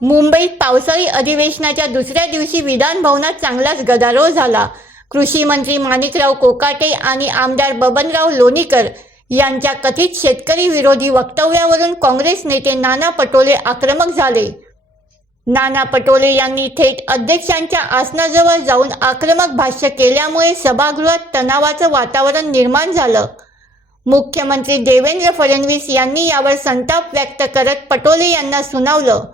मुंबईत पावसाळी अधिवेशनाच्या दुसऱ्या दिवशी विधान भवनात चांगलाच गदारोळ झाला. कृषी मंत्री माणिकराव कोकाटे आणि आमदार बबनराव लोणीकर यांच्या कथित शेतकरी विरोधी वक्तव्यावरून काँग्रेस नेते नाना पटोले आक्रमक झाले. नाना पटोले यांनी थेट अध्यक्षांच्या आसनाजवळ जाऊन आक्रमक भाष्य केल्यामुळे सभागृहात तणावाचं वातावरण निर्माण झालं. मुख्यमंत्री देवेंद्र फडणवीस यांनी यावर संताप व्यक्त करत पटोले यांना सुनावलं.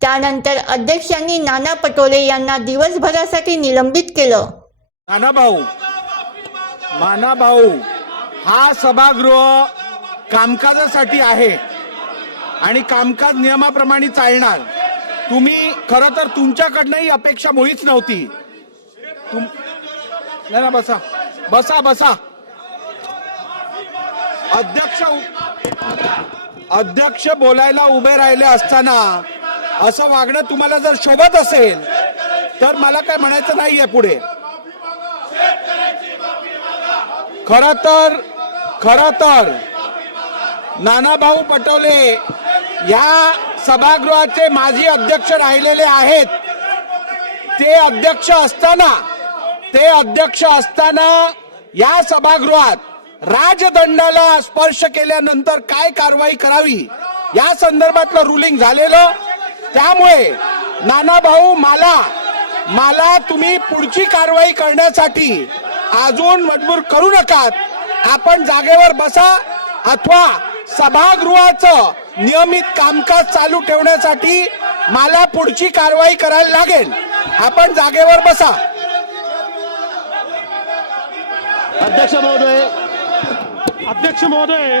त्यानंतर अध्यक्षांनी नाना पटोले यांना दिवसभरासाठी निलंबित केलं. नाना भाऊ माना भाऊ हा सभागृह कामकाजासाठी आहे आणि कामकाज नियमाप्रमाणे चालणार. तुम्ही खरं तर तुमच्याकडनंही अपेक्षा मुळीच नव्हती. तुम नाही ना बसा. बसा बसा. अध्यक्ष अध्यक्ष बोलायला उभे राहिले असताना असं वागणं तुम्हाला जर शोभत असेल तर मला काय म्हणायचं नाहीये पुढे. खर तर खर तर नानाभाऊ पटोले या सभागृहाचे माजी अध्यक्ष राहिलेले आहेत. ते अध्यक्ष असताना ते अध्यक्ष असताना या सभागृहात राजदंडाला स्पर्श केल्यानंतर काय कारवाई करावी? या संदर्भातलं रुलिंग झालेलं त्यामुळे नानाभाऊ मला मला तुम्ही पुढची कारवाई करण्यासाठी अजून मजबूर करू नकात. आपण जागेवर बसा अथवा सभागृहाचं नियमित कामकाज चालू ठेवण्यासाठी मला पुढची कारवाई करायला लागेल. आपण जागेवर बसा. अध्यक्ष महोदय अध्यक्ष महोदय.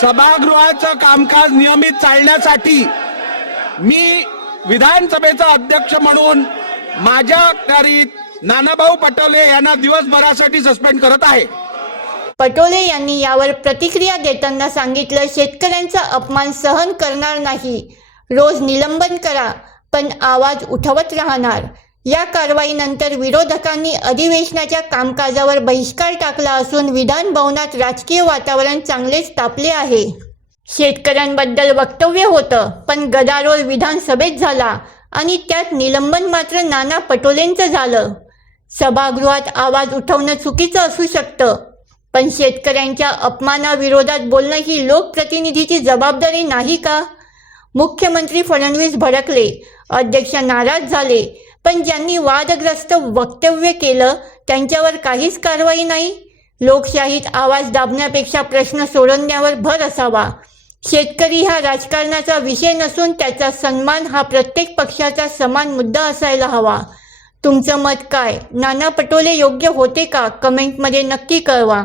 सभागृहाचं कामकाज नियमित चालण्यासाठी मी विधानसभेचा अध्यक्ष म्हणून माझ्या कारणात नानाभाऊ पटोले यांना दिवसभरासाठी सस्पेंड करत आहे. पटोले यांनी यावर प्रतिक्रिया देताना सांगितलं शेतकऱ्यांचा अपमान सहन करणार नाही. रोज निलंबन करा पण आवाज उठवत राहणार. या कारवाईनंतर विरोधकांनी अधिवेशनाच्या कामकाजावर बहिष्कार टाकला असून विधान भवनात राजकीय वातावरण चांगलेच तापले आहे. शेतकऱ्यांबद्दल वक्तव्य होतं पण गदारोळ विधानसभेत झाला आणि त्यात निलंबन मात्र नाना पटोलेंचं झालं. सभागृहात आवाज उठवणं चुकीचं असू शकतं पण शेतकऱ्यांच्या अपमानाविरोधात बोलणं ही लोकप्रतिनिधीची जबाबदारी नाही का? मुख्यमंत्री फडणवीस भडकले अध्यक्ष नाराज झाले पण ज्यांनी वादग्रस्त वक्तव्य केलं त्यांच्यावर काहीच कारवाई नाही. लोकशाहीत आवाज दाबण्यापेक्षा प्रश्न सोडवण्यावर भर असावा. शेतकरी हा राजकारणाचा विषय नसून त्याचा सन्मान हा प्रत्येक पक्षाचा समान मुद्दा असायला हवा. तुमचं मत काय? नाना पटोले योग्य होते का? कमेंटमध्ये नक्की कळवा.